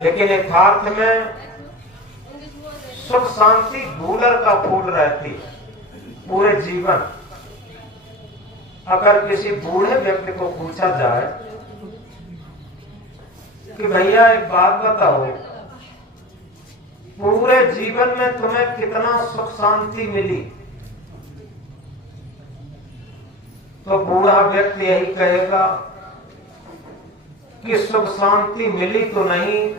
लेकिन यथार्थ में सुख शांति गूलर का फूल रहती पूरे जीवन। अगर किसी बूढ़े व्यक्ति को पूछा जाए कि भैया एक बात बताओ, पूरे जीवन में तुम्हें कितना सुख शांति मिली, तो बूढ़ा व्यक्ति यही कहेगा कि सुख शांति मिली तो नहीं,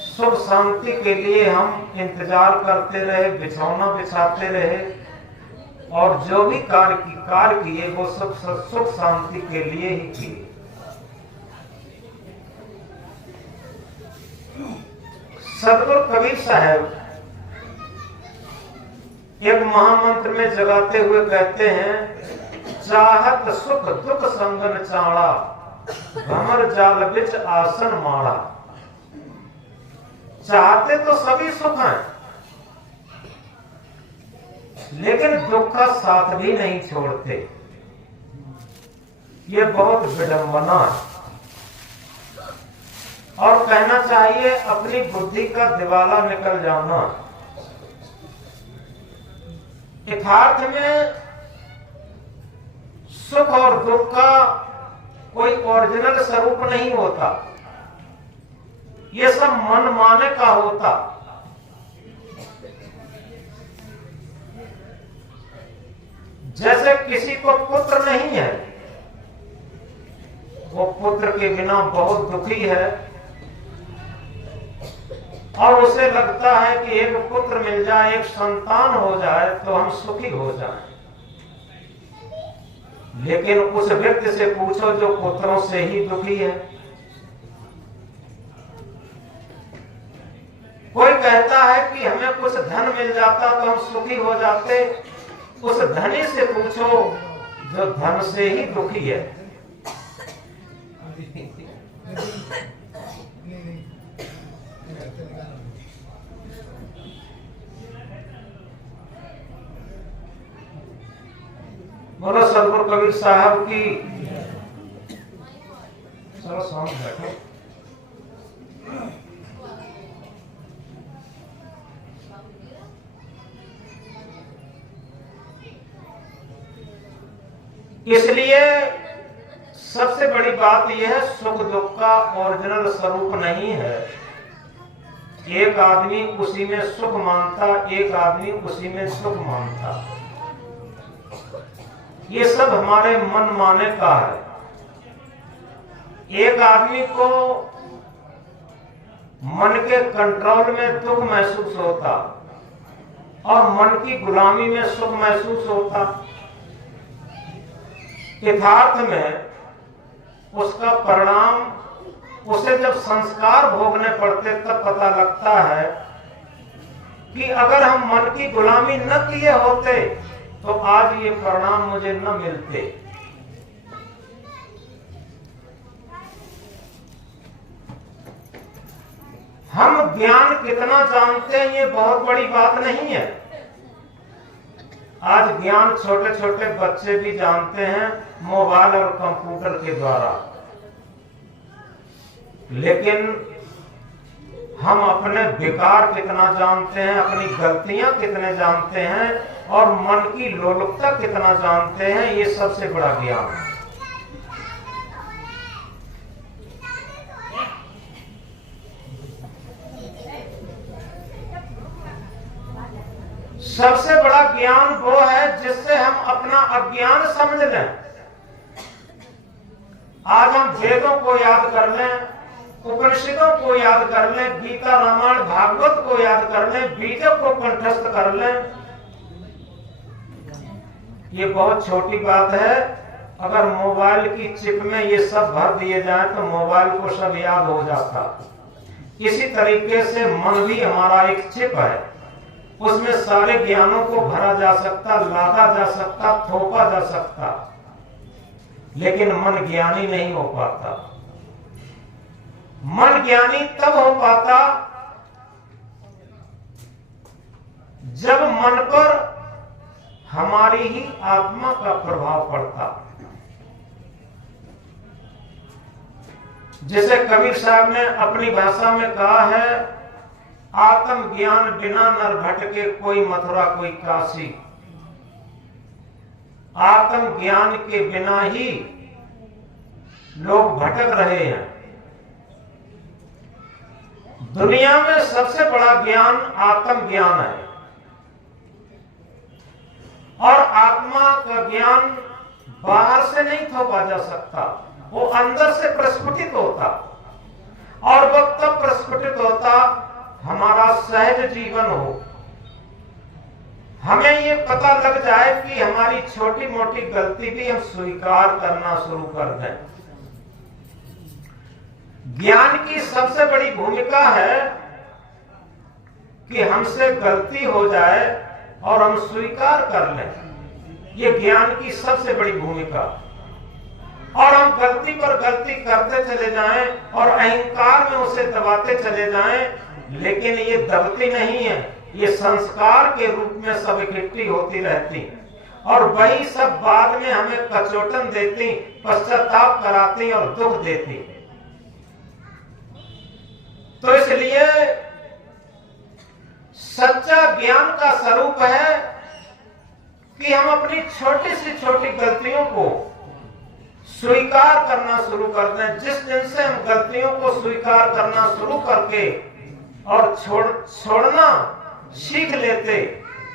सुख शांति के लिए हम इंतजार करते रहे, बिछौना बिछाते रहे, और जो भी कार्य किए वो सुख शांति के लिए ही किए। सदगुरु कबीर साहब एक महामंत्र में जगाते हुए कहते हैं, चाहत सुख दुख संगन चाड़ा, भमर जाल बिच आसन माड़ा। चाहते तो सभी सुख हैं, लेकिन दुख का साथ भी नहीं छोड़ते। ये बहुत विडंबना है, और कहना चाहिए अपनी बुद्धि का दिवाला निकल जाना। यथार्थ में सुख और दुख का कोई ओरिजिनल स्वरूप नहीं होता, ये सब मन माने का होता। जैसे किसी को पुत्र नहीं है, वो पुत्र के बिना बहुत दुखी है, और उसे लगता है कि एक पुत्र मिल जाए, एक संतान हो जाए तो हम सुखी हो जाएं। लेकिन उस व्यक्ति से पूछो जो पुत्रों से ही दुखी है। कोई कहता है कि हमें कुछ धन मिल जाता तो हम सुखी हो जाते, उस धनी से पूछो जो धन से ही दुखी है। बोलो सदगुरु कबीर साहब की। चलो सामने बैठो। इसलिए सबसे बड़ी बात यह है, सुख दुख का ओरिजिनल स्वरूप नहीं है। एक आदमी उसी में सुख मानता, एक आदमी उसी में सुख मानता। ये सब हमारे मन माने का है। एक आदमी को मन के कंट्रोल में दुख महसूस होता और मन की गुलामी में सुख महसूस होता। यथार्थ में उसका परिणाम उसे जब संस्कार भोगने पड़ते तब पता लगता है कि अगर हम मन की गुलामी न किए होते तो आज ये परिणाम मुझे न मिलते। हम ज्ञान कितना जानते हैं ये बहुत बड़ी बात नहीं है। आज ज्ञान छोटे छोटे बच्चे भी जानते हैं मोबाइल और कंप्यूटर के द्वारा, लेकिन हम अपने विकार कितना जानते हैं, अपनी गलतियां कितने जानते हैं, और मन की लोलुपता कितना जानते हैं, ये सबसे बड़ा ज्ञान है। सबसे बड़ा ज्ञान वो है जिससे हम अपना अज्ञान समझ लें। आज हम वेदों को याद कर लें, उपनिषदों को याद कर लें, गीता रामायण भागवत को याद कर लें, बीजों को कंठस्थ कर लें, ये बहुत छोटी बात है। अगर मोबाइल की चिप में ये सब भर दिए जाए तो मोबाइल को सब याद हो जाता। इसी तरीके से मन भी हमारा एक चिप है, उसमें सारे ज्ञानों को भरा जा सकता, लादा जा सकता, थोपा जा सकता, लेकिन मन ज्ञानी नहीं हो पाता। मन ज्ञानी तब हो पाता जब मन पर हमारी ही आत्मा का प्रभाव पड़ता। जिसे कबीर साहब ने अपनी भाषा में कहा है, आत्म ज्ञान बिना नर भटके, कोई मथुरा कोई काशी। आत्म ज्ञान के बिना ही लोग भटक रहे हैं। दुनिया में सबसे बड़ा ज्ञान आत्म ज्ञान है, और आत्मा का ज्ञान बाहर से नहीं थोपा जा सकता, वो अंदर से प्रस्फुटित होता, और वो तब प्रस्फुटित होता हमारा सहज जीवन हो, हमें ये पता लग जाए कि हमारी छोटी मोटी गलती भी हम स्वीकार करना शुरू कर दें। ज्ञान की सबसे बड़ी भूमिका है कि हमसे गलती हो जाए और हम स्वीकार कर लें, ये ज्ञान की सबसे बड़ी भूमिका। और हम गलती पर गलती करते चले जाएं और अहंकार में उसे दबाते चले जाएं, लेकिन ये दबती नहीं है, ये संस्कार के रूप में सब इकट्ठी होती रहती, और वही सब बाद में हमें कचोटन देती, पश्चाताप कराती और दुख देती। तो इसलिए सच्चा ज्ञान का स्वरूप है कि हम अपनी छोटी से छोटी गलतियों को स्वीकार करना शुरू कर दें। जिस दिन से हम गलतियों को स्वीकार करना शुरू करके और छोड़ना सीख लेते,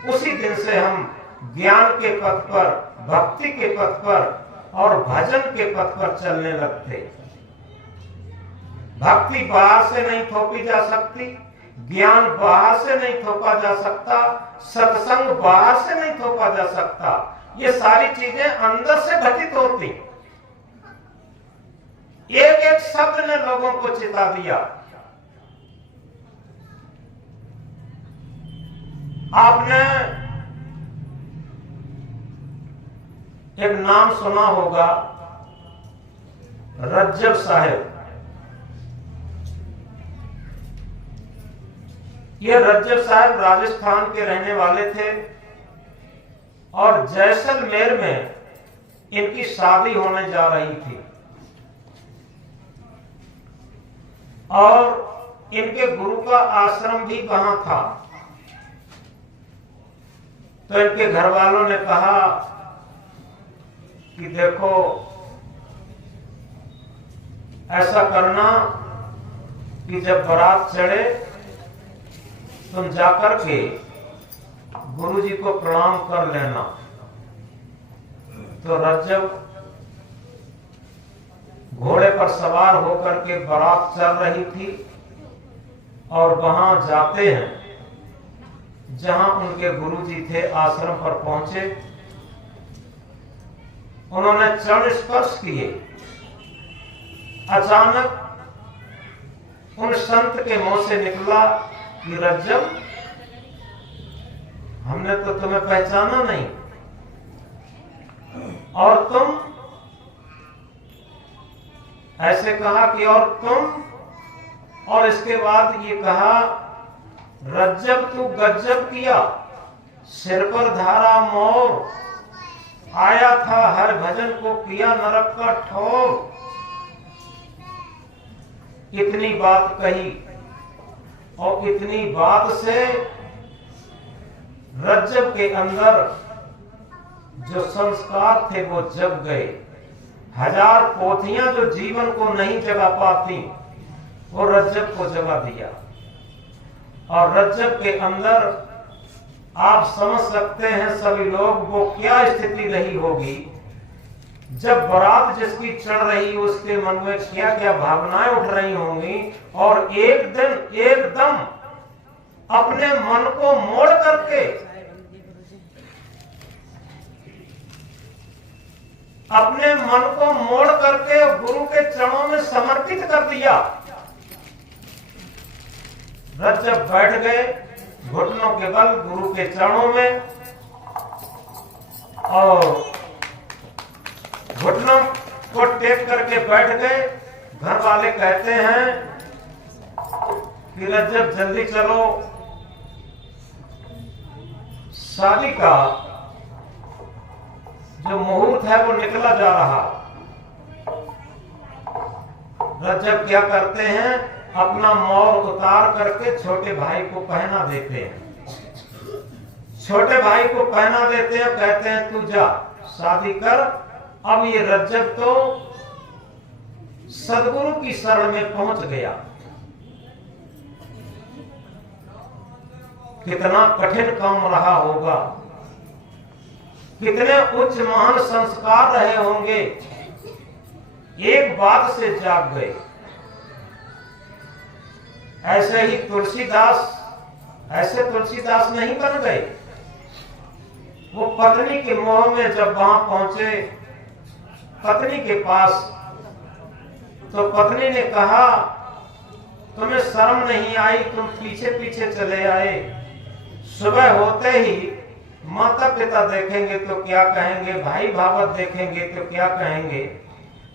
उसी दिन से हम ज्ञान के पथ पर, भक्ति के पथ पर और भजन के पथ पर चलने लगते। भक्ति बाहर से नहीं थोपी जा सकती, ज्ञान बाहर से नहीं थोपा जा सकता, सत्संग बाहर से नहीं थोपा जा सकता, ये सारी चीजें अंदर से घटित होती। एक एक शब्द ने लोगों को चिता दिया। आपने एक नाम सुना होगा, रज्जब साहब। ये रज्जब साहब राजस्थान के रहने वाले थे, और जैसलमेर में इनकी शादी होने जा रही थी, और इनके गुरु का आश्रम भी वहां था। तो इनके घर वालों ने कहा कि देखो, ऐसा करना कि जब बारात चढ़े तुम जाकर के गुरुजी को प्रणाम कर लेना। तो रज्जब घोड़े पर सवार होकर के बारात चल रही थी, और वहां जाते हैं जहां उनके गुरुजी थे, आश्रम पर पहुंचे। उन्होंने चरण स्पर्श किए। अचानक उन संत के मुंह से निकला कि रज्जब, हमने तो तुम्हें पहचाना नहीं, और तुम ऐसे कहा कि और तुम, और इसके बाद ये कहा, रज्जब तू गज्जब किया, सिर पर धारा मोर, आया था हर भजन को किया नरक का ठोर। इतनी बात कही, और इतनी बात से रज्जब के अंदर जो संस्कार थे वो जग गए। हजार पोथियां जो जीवन को नहीं जगा पाती, वो रज्जब को जगा दिया। और रज्जब के अंदर आप समझ सकते हैं सभी लोग, वो क्या स्थिति रही होगी जब बारात जिसकी चढ़ रही, उसके मन में क्या क्या भावनाएं उठ रही होंगी, और एक दिन एकदम अपने मन को मोड़ करके, अपने मन को मोड़ करके गुरु के चरणों में समर्पित कर दिया। रज्जब बैठ गए घुटनों के बल गुरु के चरणों में, और घुटनों को टेक करके बैठ गए। घर वाले कहते हैं कि रज्जब जल्दी चलो, शादी का जो मुहूर्त है वो निकला जा रहा। रज्जब क्या करते हैं, अपना मोर उतार करके छोटे भाई को पहना देते हैं। छोटे भाई को पहना देते हैं, कहते हैं तू जा शादी कर। अब ये रज्जब तो सदगुरु की शरण में पहुंच गया। कितना कठिन काम रहा होगा, कितने उच्च महान संस्कार रहे होंगे, एक बात से जाग गए। ऐसे ही तुलसीदास, ऐसे तुलसीदास नहीं बन गए। वो पत्नी के मोह में जब वहां पहुंचे पत्नी के पास, तो पत्नी ने कहा तुम्हें शर्म नहीं आई, तुम पीछे पीछे चले आए। सुबह होते ही माता पिता देखेंगे तो क्या कहेंगे, भाई भावत देखेंगे तो क्या कहेंगे,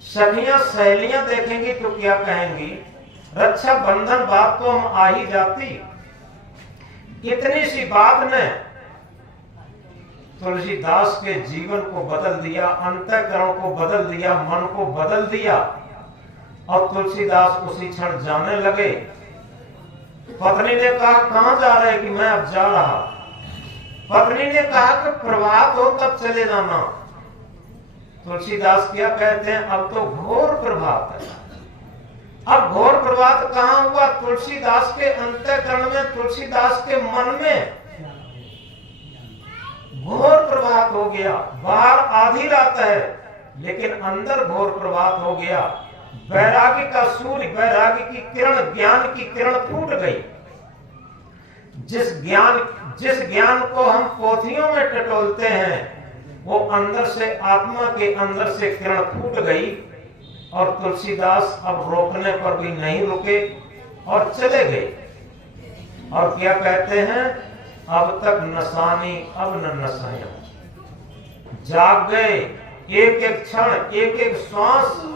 सखियां सहेलियां देखेंगी तो क्या कहेंगी, रक्षा बंधन बात तो हम आ ही जाती। इतनी सी बात ने तुलसीदास के जीवन को बदल दिया, अंतःकरण को बदल दिया, मन को बदल दिया। और तुलसीदास उसी क्षण जाने लगे। पत्नी ने कहा कहां जा रहे, कि मैं अब जा रहा। पत्नी ने कहा कि प्रभात हो तब चले जाना। तुलसीदास क्या कहते हैं, अब तो घोर प्रभात है। अब घोर प्रभात कहां हुआ, तुलसीदास के अंतःकरण में, तुलसीदास के मन में घोर प्रभात हो गया। बाहर आधी रात है लेकिन अंदर घोर प्रभात हो गया। वैराग्य का सूर्य, वैराग्य की किरण, ज्ञान की किरण फूट गई। जिस ज्ञान को हम पोथियों में टटोलते हैं, वो अंदर से, आत्मा के अंदर से किरण फूट गई। और तुलसीदास अब रोकने पर भी नहीं रुके और चले गए। और क्या कहते हैं, अब तक नसानी अब न नसाया। जाग गए, एक एक क्षण, एक एक श्वास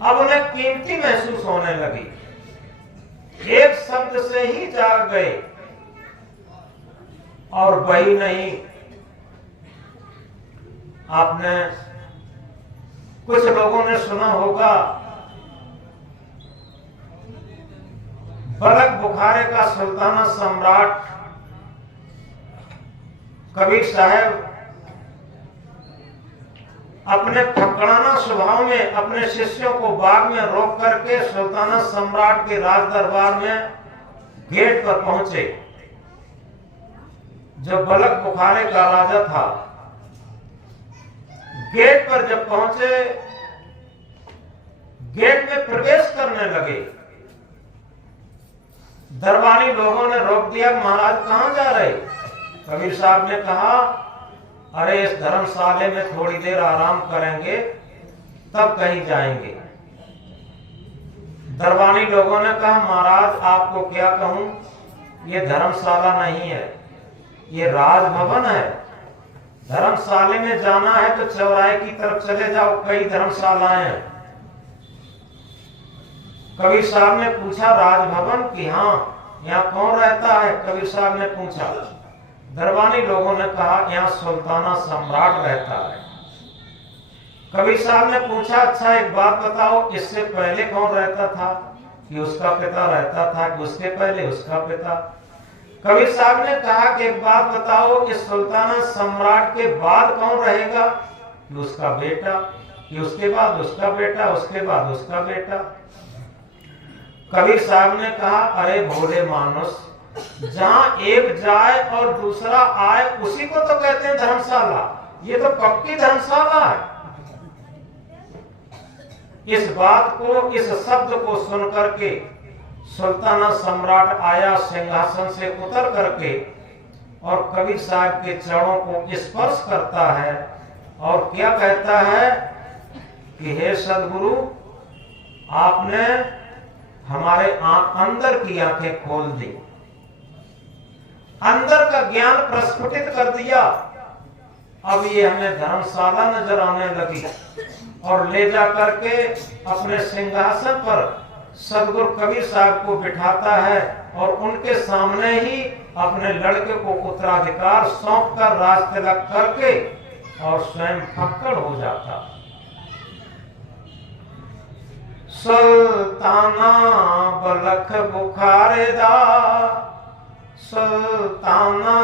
अब उन्हें कीमती महसूस होने लगी। एक शब्द से ही जाग गए। और वही नहीं, आपने कुछ लोगों ने सुना होगा, बलक बुखारे का सुल्ताना सम्राट कबीर साहब अपने फकड़ाना स्वभाव में अपने शिष्यों को बाग में रोक करके सुल्ताना सम्राट के राज दरबार में गेट पर पहुंचे। जो बलक बुखारे का राजा था, गेट पर जब पहुंचे, गेट में प्रवेश करने लगे। दरबारी लोगों ने रोक दिया, महाराज कहां जा रहे। कबीर साहब ने कहा, अरे इस धर्मशाले में थोड़ी देर आराम करेंगे तब कहीं जाएंगे। दरबारी लोगों ने कहा, महाराज आपको क्या कहूं, ये धर्मशाला नहीं है, ये राजभवन है। धर्मशाले में जाना है तो चौराहे की तरफ चले जाओ, कई धर्मशालाएं हैं। कबीर साहब ने पूछा, राजभवन की, हाँ, यहाँ कौन रहता है। कबीर साहब ने पूछा। दरबारी लोगों ने कहा, यहाँ सुल्ताना सम्राट रहता है। कबीर साहब ने पूछा, अच्छा एक बात बताओ, इससे पहले कौन रहता था, कि उसका पिता रहता था, कि उसके पहले उसका पिता। कबीर साहब ने कहा कि एक बात बताओ, इस सुल्ताना सम्राट के बाद कौन रहेगा, कि उसका बेटा, कि उसके बाद उसका बेटा, उसके बाद उसका बेटा। कबीर साहब ने कहा, अरे भोले मानुस, जहां एक जाए और दूसरा आए उसी को तो कहते हैं धर्मशाला। ये तो पक्की धर्मशाला है। इस बात को, इस शब्द को सुन करके सुल्ताना सम्राट आया सिंहासन से उतर करके और कबीर साहब के चरणों को स्पर्श करता है और क्या कहता है कि हे सदगुरु, आपने हमारे अंदर की आंखें खोल दी, अंदर का ज्ञान प्रस्फुटित कर दिया। अब ये हमें धर्मशाला नजर आने लगी। और ले जा करके अपने सिंहासन पर सदगुरु कबीर साहब को बिठाता है और उनके सामने ही अपने लड़के को उत्तराधिकार सौंप कर राज तिलक करके और स्वयं फक्कड़ हो जाता। सुल्ताना बलख बुखारेदा, सुल्ताना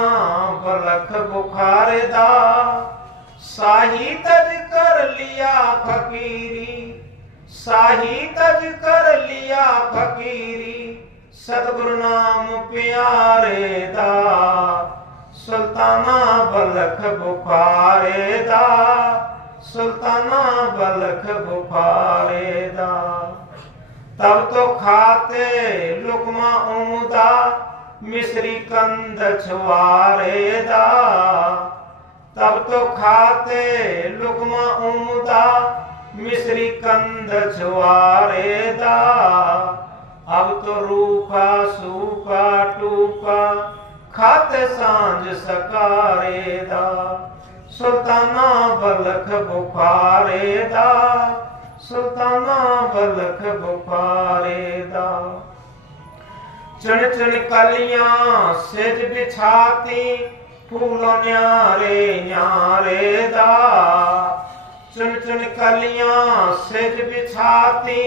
बलख बुखारेदा, शाही तज कर लिया फकीरी, शाही तज कर लिया फकीरी, सतगुरु नाम प्यारे दा, सुल्ताना बलख बुखारे दा, सुल्ताना बलख बुखारे दा। तब तो खाते लुकमा उमदा, मिस्री कंद छुआरे दा, तब तो खाते लुकमा उमदा, मिस्री कंद छुआरे दा। अब तो रूखा सूखा टूका, खाते सांझ सकारे दा, सुल्ताना बलख बुखारे दा, सुल्ताना बलख बुखारे दा। चुन चुन कलियां सेज बिछाती, फूलों न्यारे न्यारे दा, चुन चुन कलियां सेज बिछाती,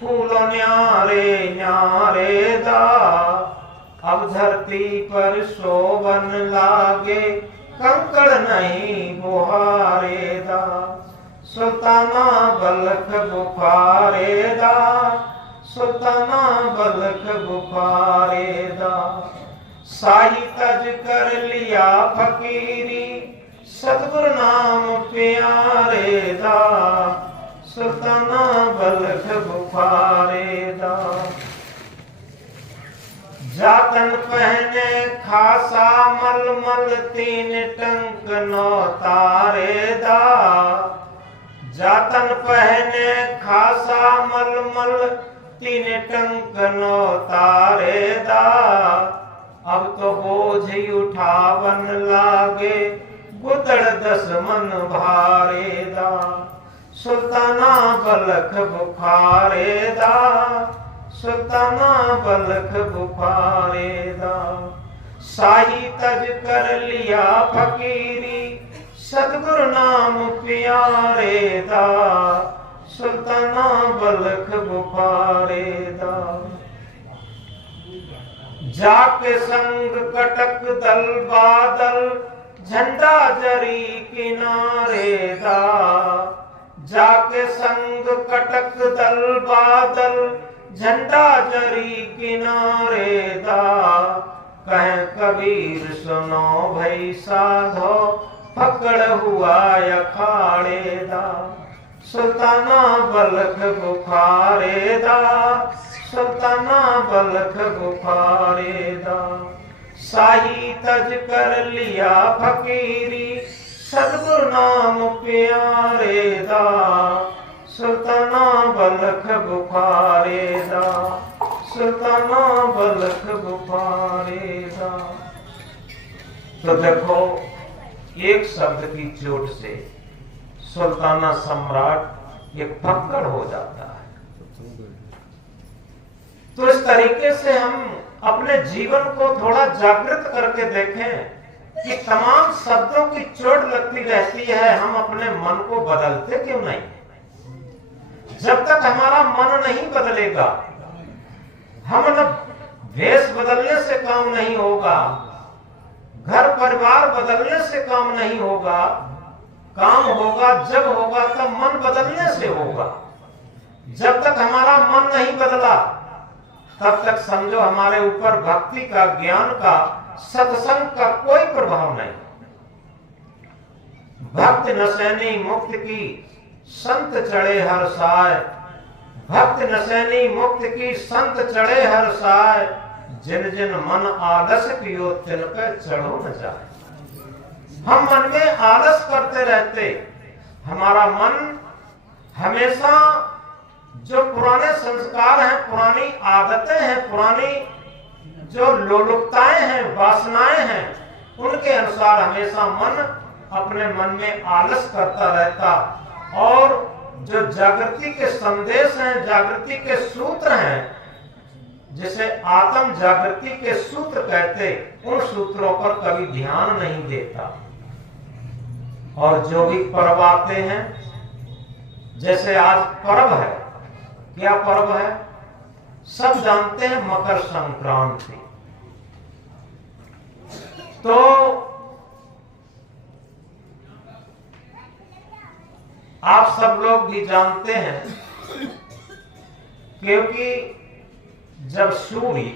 फूलों न्यारे न्यारे दा। अब धरती पर शोभन लागे, कंकड़ नहीं बुहारे दा, सुल्ताना बलख बुखारे दा, सुल्ताना बलख बुखारे दा। शाही तज कर लिया फकीरी, सतगुरु नाम प्यारे दा, सुल्ताना बलख बुखारे दा। जातन पहने खासा मलमल, तीन टंक नौ तारे दा, जातन पहने खासा मलमल, तीन टंक नौ तारे दा। अब तो बोझ उठावन लागे, गुदड़ 10 मन भारे दा, सुल्ताना बलख बुखारे दा, सुल्ताना बलख बुखारे दा। शाही तज कर लिया फकीरी, सतगुरु नाम प्यारे दा, सुल्ताना बलख बुखारे दा। जाके संग कटक दल बादल, झंडा जरी किनारे दा, जाके संग कटक दल बादल, झंडा जरी किनारे दा। कहे कबीर सुनो भई साधो, पकड़ हुआ अखाड़े दा, सुल्ताना बलख बुखारे दा, सुल्ताना बलख बुखारे दा। शाही तज कर लिया फकीरी, सतगुरु नाम प्यारे दा, सुल्ताना बलख बुखारे दा, सुल्ताना बलख बुखारे दा। तो देखो, एक शब्द की चोट से सुल्ताना सम्राट एक फक्कड़ हो जाता है। तो इस तरीके से हम अपने जीवन को थोड़ा जागृत करके देखें कि तमाम शब्दों की चोट लगती रहती है, हम अपने मन को बदलते क्यों नहीं? जब तक हमारा मन नहीं बदलेगा, हम न भेष बदलने से काम नहीं होगा, घर परिवार बदलने से काम नहीं होगा, काम होगा जब होगा तब मन बदलने से होगा। जब तक हमारा मन नहीं बदला, तब तक समझो हमारे ऊपर भक्ति का, ज्ञान का, सत्संग का कोई प्रभाव नहीं। भक्त नशैनी मुक्त की संत चढ़े हर साय, भक्त नशैनी मुक्त की संत चढ़े हर साय, जिन जिन मन आलस कियो तिन पे चढ़ो न जाए। हम मन में आलस करते रहते, हमारा मन हमेशा जो पुराने संस्कार हैं, पुरानी आदतें हैं, पुरानी जो लोलुपताएं हैं, वासनाएं हैं, उनके अनुसार हमेशा मन अपने मन में आलस करता रहता। और जो जागृति के संदेश हैं, जागृति के सूत्र हैं, जिसे आत्म जागृति के सूत्र कहते, उन सूत्रों पर कभी ध्यान नहीं देता। और जो भी पर्व आते हैं, जैसे आज पर्व है, क्या पर्व है? सब जानते हैं, मकर संक्रांति। तो आप सब लोग भी जानते हैं, क्योंकि जब सूर्य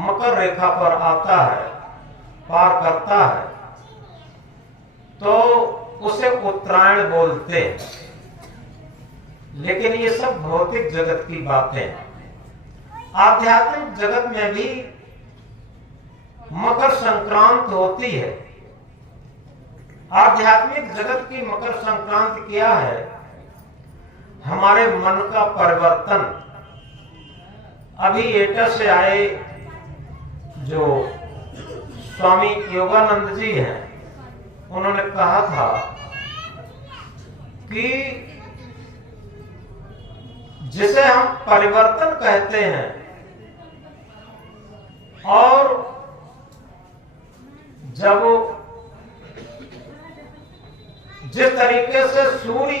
मकर रेखा पर आता है, पार करता है, तो उसे उत्तरायण बोलते हैं। लेकिन ये सब भौतिक जगत की बातें हैं। आध्यात्मिक जगत में भी मकर संक्रांति होती है। आध्यात्मिक जगत की मकर संक्रांति क्या है? हमारे मन का परिवर्तन। अभी एटा से आए जो स्वामी योगानंद जी हैं, उन्होंने कहा था कि जिसे हम परिवर्तन कहते हैं, और जब जिस तरीके से सूर्य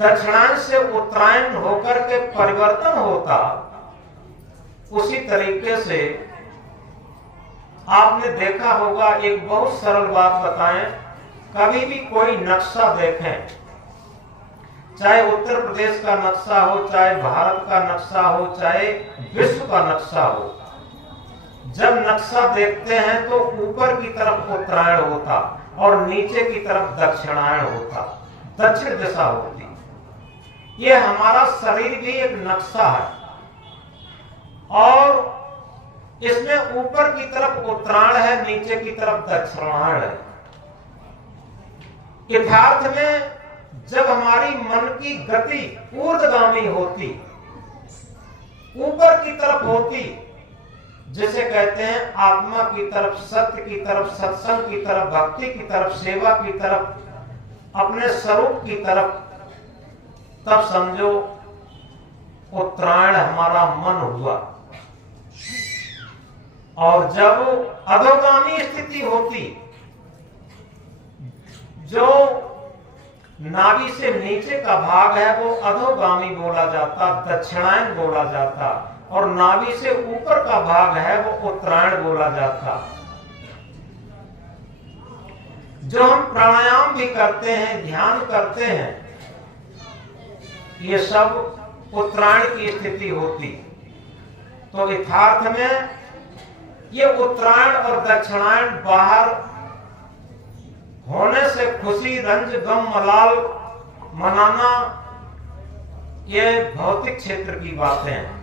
दक्षिणायन से उत्तरायण होकर के परिवर्तन होता, उसी तरीके से आपने देखा होगा। एक बहुत सरल बात बताएं, कभी भी कोई नक्शा देखें, चाहे उत्तर प्रदेश का नक्शा हो, चाहे भारत का नक्शा हो, चाहे विश्व का नक्शा हो, जब नक्शा देखते हैं तो ऊपर की तरफ उत्तरायण होता और नीचे की तरफ दक्षिणायन होता, दक्षिण दिशा होती। ये हमारा शरीर भी एक नक्शा है, और इसमें ऊपर की तरफ उत्तरायण है, नीचे की तरफ दक्षिणायन है। यथार्थ में जब हमारी मन की गति ऊर्ध्वगामी होती, ऊपर की तरफ होती, जिसे कहते हैं आत्मा की तरफ, सत्य की तरफ, सत्संग की तरफ, भक्ति की तरफ, सेवा की तरफ, अपने स्वरूप की तरफ, तब समझो उत्तरायण हमारा मन हुआ। और जब अधोगामी स्थिति होती, जो नाभि से नीचे का भाग है वो अधोगामी बोला जाता, दक्षिणायन बोला जाता, और नाभि से ऊपर का भाग है वो उत्तरायण बोला जाता। जो हम प्राणायाम भी करते हैं, ध्यान करते हैं, ये सब उत्तरायण की स्थिति होती। तो यथार्थ में ये उत्तरायण और दक्षिणायन बाहर होने से खुशी, रंज, गम, मलाल मनाना, ये भौतिक क्षेत्र की बातें हैं।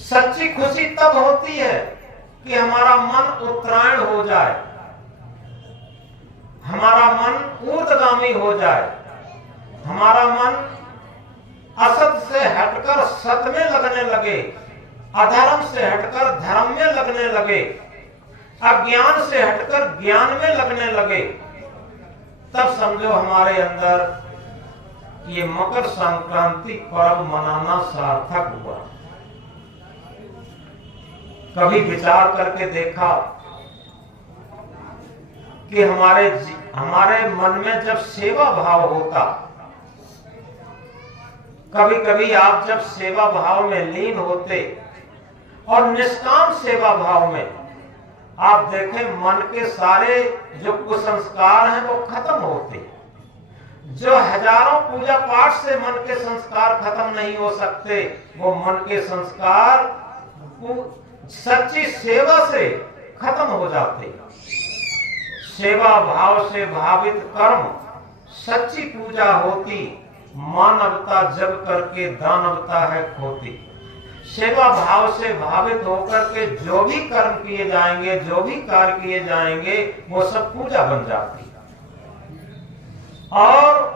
सच्ची खुशी तब होती है कि हमारा मन उत्तरायण हो जाए, हमारा मन ऊर्ध्वगामी हो जाए, हमारा मन असत से हटकर सत में लगने लगे, अधर्म से हटकर धर्म में लगने लगे, अज्ञान से हटकर ज्ञान में लगने लगे, तब समझो हमारे अंदर ये मकर संक्रांति पर्व मनाना सार्थक हुआ। कभी विचार करके देखा कि हमारे मन में जब सेवा भाव होता, कभी कभी आप जब सेवा भाव में लीन होते और निष्काम सेवा भाव में, आप देखें मन के सारे जो कुसंस्कार हैं वो खत्म होते। जो हजारों पूजा पाठ से मन के संस्कार खत्म नहीं हो सकते, वो मन के संस्कार सच्ची सेवा से खत्म हो जाते। सेवा भाव से भावित कर्म सच्ची पूजा होती, मानवता जब करके दानवता है खोती। सेवा भाव से भावित होकर के जो भी कर्म किए जाएंगे, जो भी कार्य किए जाएंगे, वो सब पूजा बन जाती। और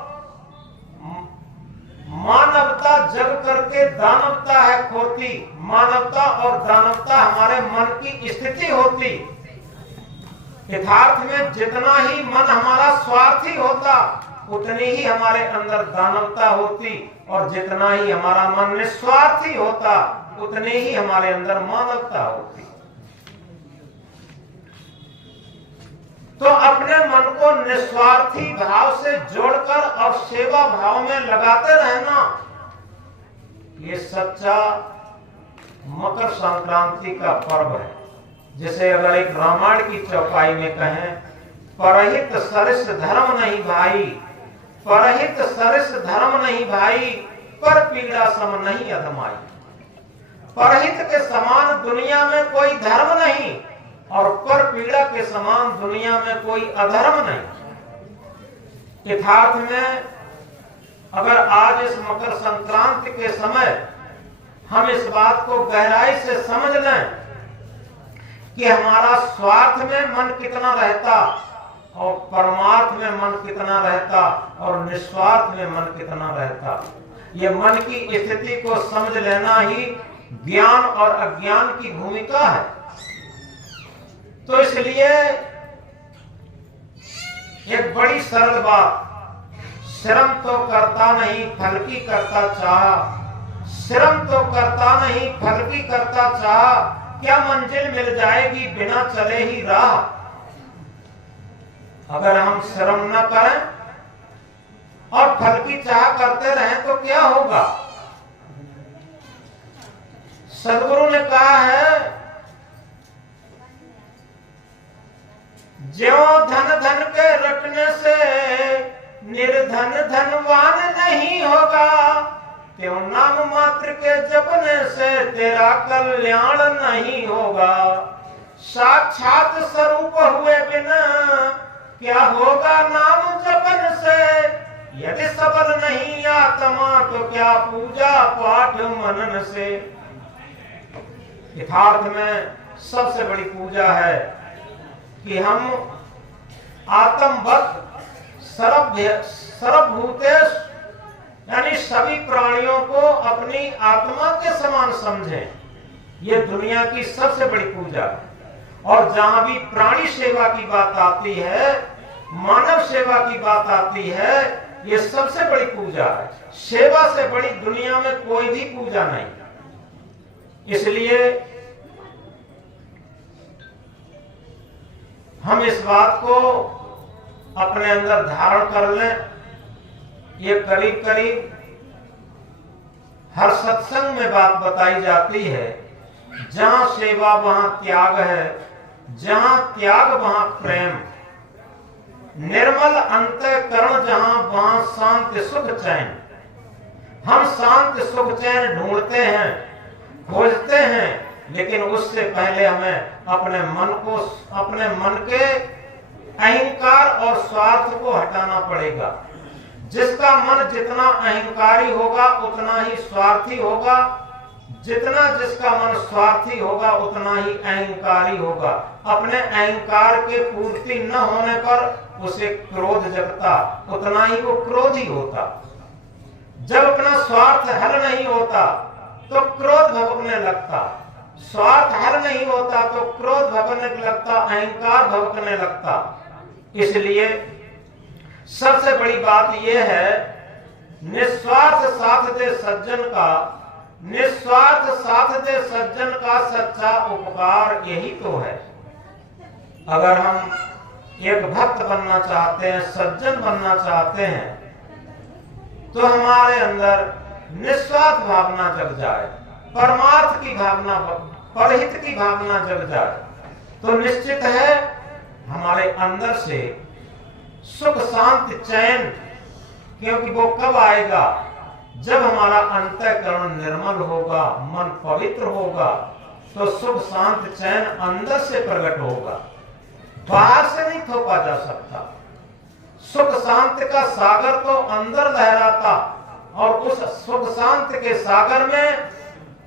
मानवता जब करके दानवता है खोती। मानवता और दानवता हमारे मन की स्थिति होती। यथार्थ में जितना ही मन हमारा स्वार्थी होता, उतनी ही हमारे अंदर दानवता होती, और जितना ही हमारा मन निस्वार्थी होता, उतनी ही हमारे अंदर मानवता होती। तो अपने मन को निस्वार्थी भाव से जोड़कर और सेवा भाव में लगाते रहना, ये सच्चा मकर संक्रांति का पर्व है। जैसे अगर एक रामायण की चौपाई में कहें, परहित सरिस धर्म नहीं भाई, परहित सरिस धर्म नहीं भाई, पर पीड़ा सम नहीं अधमाई। परहित के समान दुनिया में कोई धर्म नहीं और पर पीड़ा के समान दुनिया में कोई अधर्म नहीं। यथार्थ में अगर आज इस मकर संक्रांति के समय हम इस बात को गहराई से समझ लें कि हमारा स्वार्थ में मन कितना रहता और परमार्थ में मन कितना रहता और निस्वार्थ में मन कितना रहता, ये मन की स्थिति को समझ लेना ही ज्ञान और अज्ञान की भूमिका है। तो इसलिए एक बड़ी सरल बात, श्रम तो करता नहीं फल की करता चाह, श्रम तो करता नहीं फल की करता चाह, क्या मंजिल मिल जाएगी बिना चले ही राह। अगर हम श्रम न करें और फल की चाह करते रहें तो क्या होगा। सदगुरु ने कहा है, ज्यों धन धन के रटने से निर्धन धनवान नहीं होगा, त्यों नाम मात्र के जपने से तेरा कल्याण नहीं होगा। साक्षात स्वरूप हुए बिना क्या होगा नाम जपन से, यदि सबल नहीं आत्मा तो क्या पूजा पाठ मनन से। यथार्थ में सबसे बड़ी पूजा है कि हम आत्मवत सर्वभूतेश यानी सभी प्राणियों को अपनी आत्मा के समान समझें। ये दुनिया की सबसे बड़ी पूजा है। और जहां भी प्राणी सेवा की बात आती है, मानव सेवा की बात आती है, ये सबसे बड़ी पूजा है। सेवा से बड़ी दुनिया में कोई भी पूजा नहीं। इसलिए हम इस बात को अपने अंदर धारण कर लें। ये करीब करीब हर सत्संग में बात बताई जाती है, जहां सेवा वहां त्याग है, जहां त्याग वहां प्रेम, निर्मल अंतःकरण जहां वहां शांति सुख चैन। हम शांति सुख चैन ढूंढते हैं, खोजते हैं, लेकिन उससे पहले हमें अपने मन के अहंकार और स्वार्थ को हटाना पड़ेगा। जिसका मन जितना अहंकारी होगा उतना ही स्वार्थी होगा, जितना जिसका मन स्वार्थी होगा उतना ही अहंकारी होगा। अपने अहंकार के पूर्ति न होने पर उसे क्रोध जगता, उतना ही वो क्रोधी होता। जब अपना स्वार्थ हल नहीं होता तो क्रोध भभकने लगता, स्वार्थ हल नहीं होता तो क्रोध भभकने लगता, अहंकार भभकने लगता। इसलिए सबसे बड़ी बात यह है, निस्वार्थ साथ दे सज्जन का, निस्वार्थ साथ दे सज्जन का सच्चा उपकार यही तो है। अगर हम एक भक्त बनना चाहते हैं, सज्जन बनना चाहते हैं, तो हमारे अंदर निस्वार्थ भावना जग जाए, परमार्थ की भावना, परहित की भावना जग जाए, तो निश्चित है हमारे अंदर से सुख शांति चैन, क्योंकि वो कब आएगा जब हमारा अंतःकरण निर्मल होगा, मन पवित्र होगा, तो सुख शांति चैन अंदर से प्रकट होगा, बाहर से नहीं थोपा जा सकता। सुख शांति का सागर तो अंदर लहराता, और उस सुख शांति के सागर में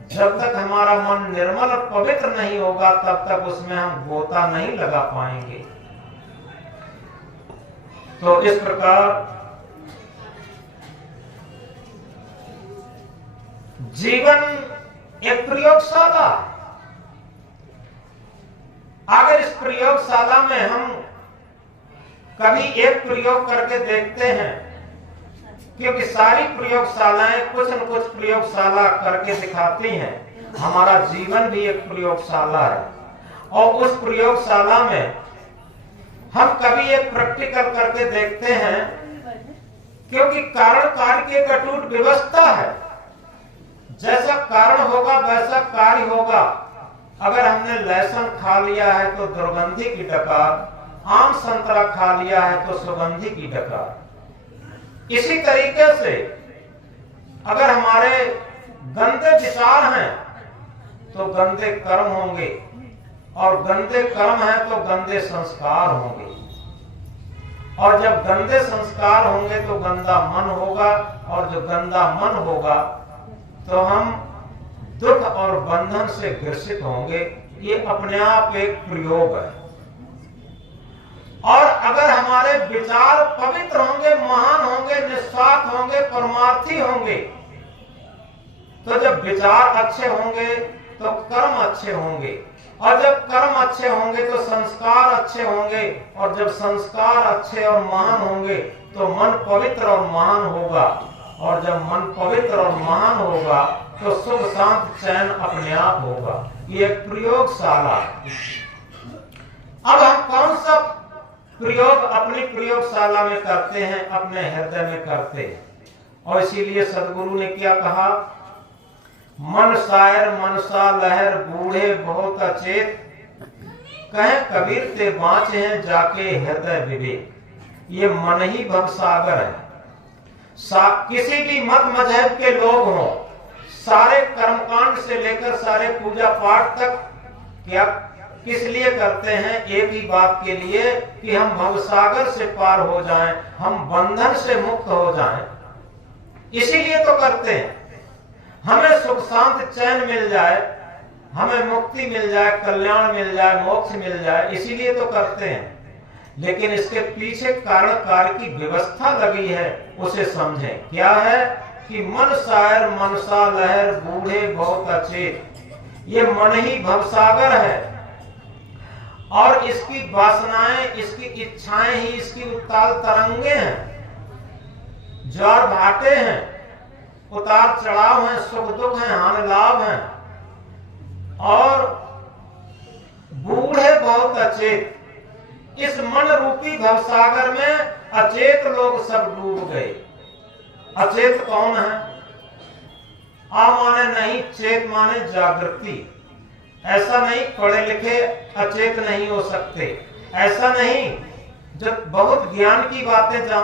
जब तक हमारा मन निर्मल और पवित्र नहीं होगा तब तक उसमें हम गोता नहीं लगा पाएंगे। तो इस प्रकार जीवन एक प्रयोगशाला, अगर इस प्रयोगशाला में हम कभी एक प्रयोग करके देखते हैं, क्योंकि सारी प्रयोगशालाएं कुछ न कुछ प्रयोगशाला करके दिखाती हैं, हमारा जीवन भी एक प्रयोगशाला है। और उस प्रयोगशाला में हम कभी एक प्रैक्टिकल करके देखते हैं, क्योंकि कारण कार्य की एक अटूट व्यवस्था है। जैसा कारण होगा वैसा कार्य होगा। अगर हमने लहसुन खा लिया है तो दुर्गंधी की डकार, आम संतरा खा लिया है तो सुगंधी की डकार। इसी तरीके से अगर हमारे गंदे विचार हैं तो गंदे कर्म होंगे, और गंदे कर्म हैं तो गंदे संस्कार होंगे, और जब गंदे संस्कार होंगे तो गंदा मन होगा, और जो गंदा मन होगा तो हम दुख और बंधन से ग्रसित होंगे। ये अपने आप एक प्रयोग है। और अगर हमारे विचार पवित्र होंगे, महान होंगे, निस्वार्थ होंगे, परमार्थी होंगे, तो जब विचार अच्छे होंगे तो कर्म अच्छे होंगे, और जब कर्म अच्छे होंगे तो संस्कार अच्छे होंगे, और जब संस्कार अच्छे और महान होंगे तो मन पवित्र और महान होगा, और जब मन पवित्र और महान होगा तो सुख शांत चैन अपने आप होगा। ये एक प्रयोगशाला। अब हम कौन सा प्रयोग अपनी प्रयोगशाला में करते हैं, अपने हृदय में करते हैं। और इसीलिए सदगुरु ने क्या कहा, मन शायर मनसा लहर बूढ़े बहुत अचेत, कहे कबीर ते बाँचे हैं जाके हृदय विवेक। ये मन ही भवसागर है। किसी भी मत मजहब के लोग हों, सारे कर्मकांड से लेकर सारे पूजा पाठ तक क्या किस लिए करते हैं? एक ही बात के लिए कि हम भवसागर से पार हो जाएं, हम बंधन से मुक्त हो जाएं। इसीलिए तो करते हैं, हमें सुख शांत चैन मिल जाए, हमें मुक्ति मिल जाए, कल्याण मिल जाए, मोक्ष मिल जाए, इसीलिए तो करते हैं। लेकिन इसके पीछे कारण कार्य की व्यवस्था लगी है, उसे समझें। क्या है कि मन शायर मनसा लहर बूढ़े बहुत अचेत। ये मन ही भवसागर है, और इसकी वासनाएं, इसकी इच्छाएं ही इसकी उत्ताल तरंगे हैं, ज्वार भाटे हैं, उतार चढ़ाव हैं, सुख दुख हैं, हानि लाभ हैं। और बूढ़े बहुत अचेत, इस मन रूपी भवसागर में अचेत लोग सब डूब गए। अचेत कौन है? आ माने नहीं, चेत माने जागृति। ऐसा नहीं पढ़े लिखे अचेत नहीं हो सकते, ऐसा नहीं जो बहुत ज्ञान की बातें जानते